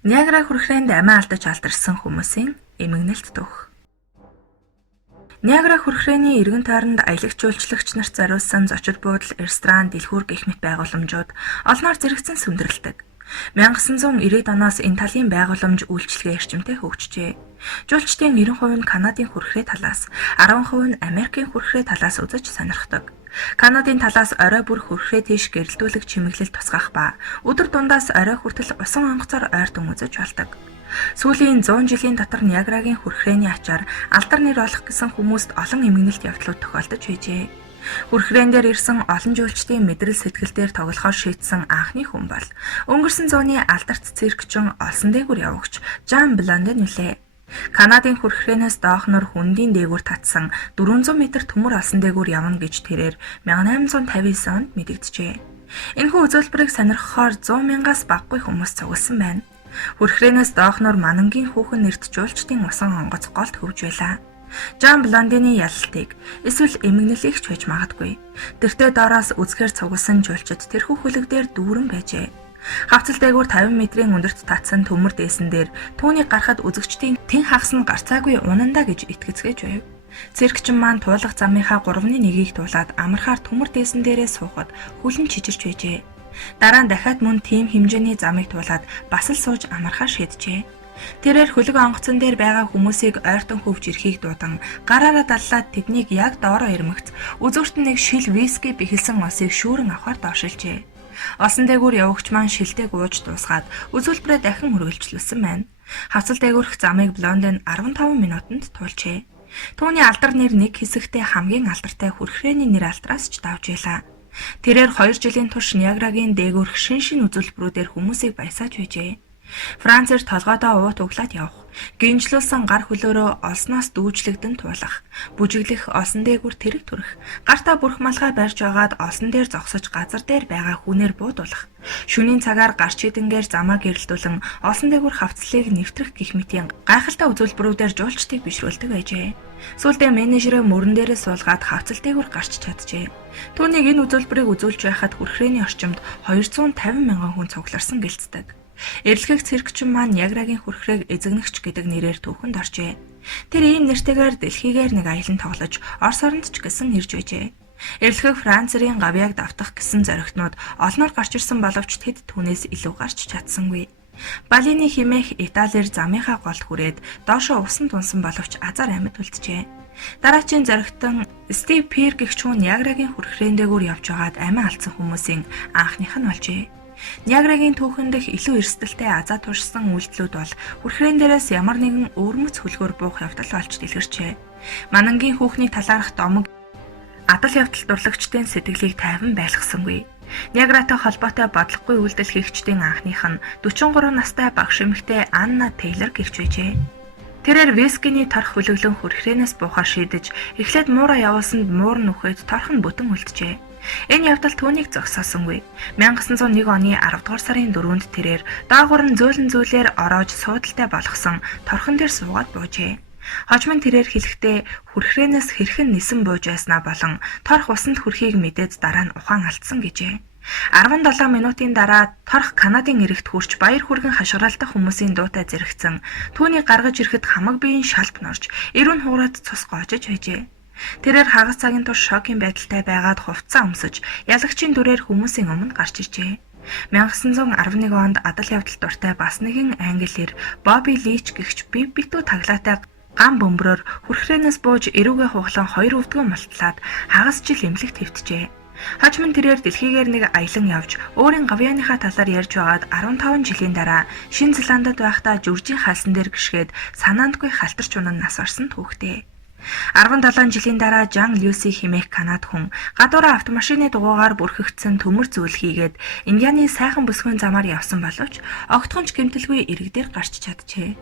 Ниагара хүрхрээнд амиа алдаж алдарсан хүмүүсийн эмгэнэлт түүх. Ниагара хүрхрээний эргэн тойронд аялагч жуулчлагч нарт зориулсан зочид буудал, ресторан, дэлгүүр гэх мэт байгууламжууд олноор зэрэгцэн сүмдэрлэдэг. 1990-ад оноос энэ талын байгууламж үйлчлэгээ эрчимтэй хөгжижээ. Жуулчдын 90% нь Канадын хүрхрээ талаас, 10% нь Америкийн хүрхрээ талаас үзэж сонирхдог. Канадын талаас орой бүр хүрхрээ тийш гэрэлтүүлэг чимэглэл тусгах ба өдөр дундаас орой хүртэл усан онгоцоор ойртон үзэж болдог. Сүүлийн 100 жилийн дотор Ниагарагийн хүрхрээний ачаар алдар нэр олох гэсэн хүмүүст олон эмгэнэлт явдлууд тохиолдож байжээ. Хүрхрээн дээр ирсэн олон жуулчдын мэдрэл сэтгэл дээр тоглохоор шийдсэн анхны хүн бол өнгөрсөн зууны алдарт циркчин олсон дээгүүр явагч Жан Блонден үлээ. Канадын хүрхрээнээс доохноор хүндийн дээгүүр татсан 400 м төмөр олсон дээгүүр явна гэж тэрээр 1859 онд мэдэгджээ. Энэхүү үзүүлбэрийг сонирхохоор 100,000-аас багагүй хүмүүс цугласан байна. Хүрхрээнээс доохноор Манангийн хүүхэн нэрт жуулчдын усан онгоц голд хөвж байлаа. Жан Блондений ялалтыг эсвэл эмгэнэлийг ч байж магадгүй. Тэртээ доороос үзэхээр цугласан жуулчид тэрхүү хөлөг дээр дүүрэн байжээ. Хавцал дээгүүр 50 м-ийн өндөрт татсан төмөр дээсэн дээр түүнийг гарахад үзэгчдийн тэн хагас нь гарцаагүй унандаа гэж итгэцгээж байв. Циркчин маань туулах замынхаа 3/1-ийг туулаад амархаар төмөр дээсэн дээрээ суухад хүлэн чижирч байжээ. Дараа нь дахиад мөн тийм хэмжээний замыг туулаад бас л сууж амархаар шийджээ. Тэрээр хөлөг онгоцон дээр байгаа хүмүүсийг ойртон хөвж ирэхийг дуудан гараараа даллаад тэднийг яг доороо ирмэгц үзүүрт нэг шил виски бэхэлсэн осыг шүүрэн авахар доошилжээ. Олсон дээгүүр явагч маань шилдэг ууж дуусгаад үзүүлбэрээ дахин үргэлжлүүлсэн байна. Хавцал дээгүүрх замыг Блонден 15 минутанд туулжээ. Түүний алдар нэр нэг хэсэгтээ хамгийн алдартай хүрхрээний нэр алтраас ч давж ялаа. Тэрээр 2 жилийн турш Ниагарагийн дээгүүрх шин үзүүлбэрүүдээр хүмүүсийг баясааж байжээ. Францээр толгойдоо уут углаад явах, гинжлүүлсэн гар хөлөөрөө олсноос дүүжлэгдэн туулах, бүжиглэх, олсон дээгүүр тэрэг түрэх, гартаа бүрх малгай барьж байгаад олсон дээр зогсож газар дээр байгаа хүнээр буудуулах, шөнийн цагаар гарч идэнгээр замаа гэрэлтүүлэн олсон дээгүүр хавцлыг нэвтрэх гэх мэтийн гайхалтай үзүүлбэрүүдээр жуулчдыг бишрүүлдэг байжээ. Сүүлдээ менежерээ мөрөн дээрээ суулгаад хавцал дээгүүр гарч чаджээ. Түүнийг энэ үзүүлбэрийг үзүүлж байхад хүрхрээний орчимд 250 мянган хүн цугларсан гэлцдэг. Эрлэхийг циркчин маань Ниагарагийн хүрхрээг эзэгнэгч гэдэг нэрээр түүхэнд оржээ. Тэр ийм нэртэйгээр дэлхийгээр нэг аялан тоглож, Орос оронд ч гэсэн ирж байжээ. Эрлэхийг Францын гавьяаг давтах гэсэн зоригтнууд олноор гарч ирсэн боловч тэд түүнээс илүү гарч чадсангүй. Балины химээх Италиэр замынхаа голд хүрээд доошоо усан тунсан боловч азар амьд үлджээ. Дараачийн зоригтон Стив Пир гэгч хүн Ниагарагийн хүрхрээн дээгүүр явж байгаад амиа алдсан хүмүүсийн анхных нь болжээ. Ниагарагийн түүхэн дэх илүү эрсдэлтэй азаа туршсан үйлдэлүүд бол хүрхрээн дээрээс ямар нэгэн өвөрмөц хөлгөөр буух явдал болж дэлгэрчээ. Манангийн хүүхний талаарх домог адал явдал дурлагчдын сэтгэлийг тайван байлгасангүй. Ниагаратай холбоотой бодлогогүй үйлдэл хийгчдийн анхных нь 43 настай багш эмэгтэй Анна Тейлор гэгч байжээ. Тэрээр вискиний торх хөлөглөн хүрхрээнээс буухаар шийдэж, эхлээд муураа явуулсанд муур нүхэд торх нь бүтэн үлджээ. Энэ явдал түүнийг зогсоосонгүй. 1901 оны 10 дугаар сарын 4-нд тэрээр доогуур нь зөөлөн зүйлээр ороож суудалтай болгосон торхон дээр суугаад буужээ. Хожим нь тэрээр хэлэхдээ хүрхрээнээс хэрхэн нисэн бууж байснаа болон торх усанд хүрэхийг мэдээд дараа нь ухаан алдсан гэжээ. 17 минутын дараа торх Канадын эрэгт хүрч баяр хүргэн хашгиралтай хүмүүсийн дуутай зэрэгцэн түүнийг гаргаж ирэхэд хамаг биеийн шалб норж эрүүн хуураад цус гоожиж байжээ. Тэрээр хагас цагийн турш шокийн байдалтай байгаад хувцас өмсөж ялагчийн дүрээр хүмүүсийн өмнө гарч иржээ. 1911 онд адал явдал дуртай бас нэгэн англиэр Бобби Лич гэгч бие битүү таглаатай гам бөмбөрөөр хүрхрээнээс бууж эрүүгээ хуглан 2 өвдгөн мултлаад хагас жил эмнэлэгт хэвтжээ. Хожим нь тэрээр дэлхийгээр нэг аялан явж өөрийн гавьяаныхаа талаар ярьж байгаад 15 жилийн дараа Шинэ Зеландад байхдаа жүржийн хаалсан дээр гიშгээд санаандгүй халтарч унан нас орсон түүхтэй. 17 жилийн дараа Жан Люси хэмээх Канад хүн гадуураа автомашины дугуйгаар бүрхэгдсэн төмөр зүйл хийгээд Индианы сайхан бүсгүйн замаар явсан боловч огтхонч гэмтэлгүй иргэдээр гарч чаджээ.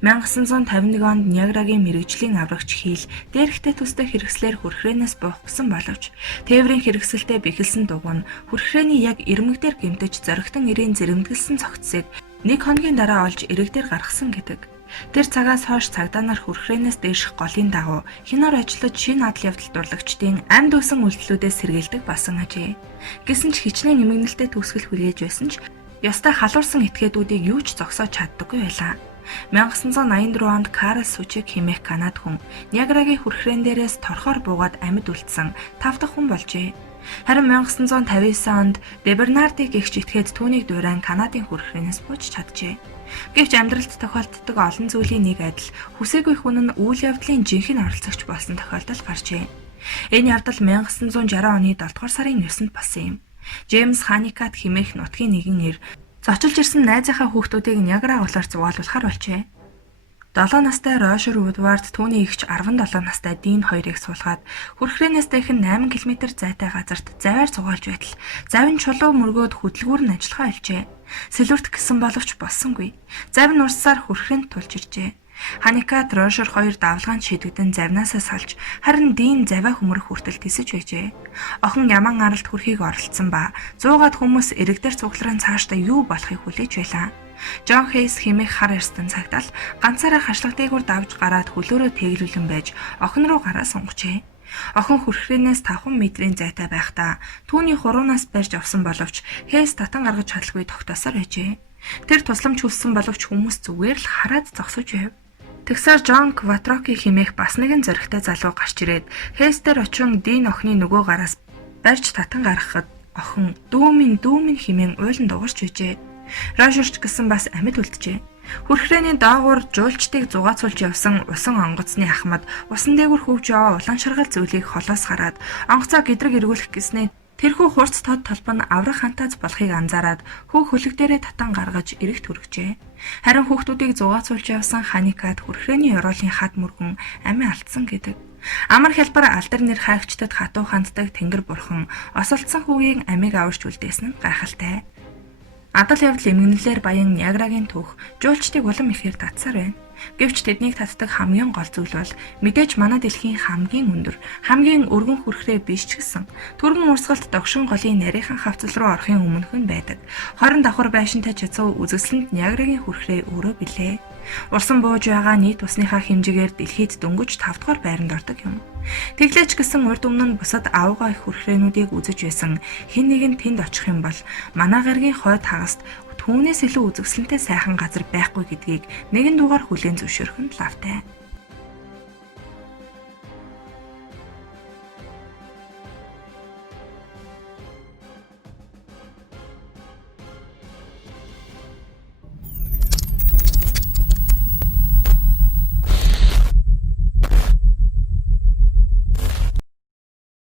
1951 онд Ниагарагийн мэрэгжлийн аврагч Хил дээрхтэй төстэй хэрэгслээр хүрхрээнээс буух гэсэн боловч тээврийн хэрэгсэлтэй бэхэлсэн дугуй нь хүрхрээний яг ирмэгдээр гэмтэж зоригтон ирийн зэрэмдгэлсэн цогцсыг 1 хоногийн дараа олж иргэдээр гаргасан гэдэг. Тэр цагаас хойш цагдаа нар хүрхрээнээс дээших голын дагуу хиноор ажиллаж шинэ адал явдал дурлагчдын амьд үсэн үйлдэлүүдээс сэргийлдэг болсон ажээ. Гэсэн ч хичнээн эмгэнэлтэд төгсгөл хүлээж байсан ч Ёстой халуурсан этгээдүүдийг юу ч зогсоож чаддаггүй байлаа. 1984 онд Карл Сучик хэмээх Канад хүн Ниагарагийн хүрхрээн дээрээс торхоор буугаад амьд үлдсэн 5 дахь хүн болжээ. Харин 1959 онд Дебернарди гэгч этгээд түүнийг дуурайн Канадын хүрхрээнээс бууж чаджээ. Гэвч амьдралд тохиолддог олон зүйлийн нэг адил хүсээгүй хүн нь үйл явдлын жинхэнэ оролцогч болсон тохиолдол гарчээ. Энэ явдал 1960 оны 7 дугаар сарын 9-нд болсон юм. Джеймс Ханикат хэмээх нутгийн нэгэн эр зочилж ирсэн найзынхаа хүүхдүүдийг Ниагара голоор зугаалуулахаар болжээ. 7 настай Рошер Вудвард түүний эгч 17 настай Дин хоёрыг суулгаад хүрхрээнээс дээхэн 8 км зайтай газарт завиар зугаалж байтал завин чулуу мөргөөд хөдөлгүүр нь ажиллахаа олжээ. Сэлвэрт гисэн боловч болсонгүй. Завин урсаар хүрхрээнд тулж иржээ. Ханикат Рошер хоёр давлгаанд шийдэгдэн завнаасаа салж харин Дин завиа хөмрөх хүртэл тисэж байжээ. Охин яман аралд хүрэхийг оролдсон ба 100-аад хүмүүс эрэгдэр цуглараа цаашдаа юу болохыг хүлээж байлаа. Жон Хейс хэмээх хар эрстэн цагтаал ганцаараа хашлаг дээгүүр давж гараад хөлөөрөө тэглүүлэн байж охин руу гараа сунгажээ. Охин хүрхрээнээс 5 метрийн зайтай байхдаа түүний хуруунаас барьж авсан боловч Хейс татан гаргаж чадалгүй тогтоосоор байжээ. Тэр тусламж хүссэн боловч хүмүүс зүгээр л хараад зогсож байв. Тэгсээр Жон Кватроки хэмээх бас нэгэн зоригтой залуу гарч ирээд Хейстер очин Дин охины нөгөө гараас барьж татан гаргахад охин дүүмин хэмээн уйлан дуурч байжээ. Рошерч гэсэн бас амьд үлджээ. Хүрхрээний доогуур жуулчдыг зугаацуулж явсан усан онгоцны ахмад усан дээгүүр хөвж яваа улаан шаргал зүйлийг холоос хараад онгоцоо гэдрэг эргүүлэх гэснээ тэрхүү хурц тод толбо нь аврах хантаац болохыг анзаараад хөх хөлөг дээрээ татан гаргаж эрэгт хүргэжээ. Харин хүүхдүүдийг зугаацуулж явсан Ханикад хүрхрээний ёроолын хад мөргөн амиа алдсан гэдэг. Амар хялбар алдар нэр хайгчдад хатуу ханддаг тэнгэр бурхан осолдсон хүүгийн амийг аварч үлдээсэн нь гайхалтай. Адал явдал эмгэнэлээр баян Ниагарагийн түүх жуулчдыг улам ихээр татсаар байна. Гэвч тэднийг татдаг хамгийн гол зүйл бол мэдээж манай дэлхийн хамгийн өндөр, хамгийн өргөн хүрхрээ биш ч гэсэн түргэн урсгалт догшин голын нарийнхан хавцал руу орохын өмнөх нь байдаг. 20 давхар байшинтай чацуу үзэсгэлэнт Ниагарагийн хүрхрээ өөрөө билээ. Урсан бууж байгаа нийт усныхаа хэмжээгээр дэлхийд дөнгөж 5 дугаар байранд ордог юм. Тэглээч гэсэн урд өмнө нь бусад авгаа их хүрхрээнүүдийг үзэж байсан хэн нэгэн тэнд очих юм бол манай гаргийн хойд хагаст түүнээс илүү үзэсгэлэнтэй сайхан газар байхгүй гэдгийг нэгэн дугаар хүлээн зөвшөөрөх нь лавтай.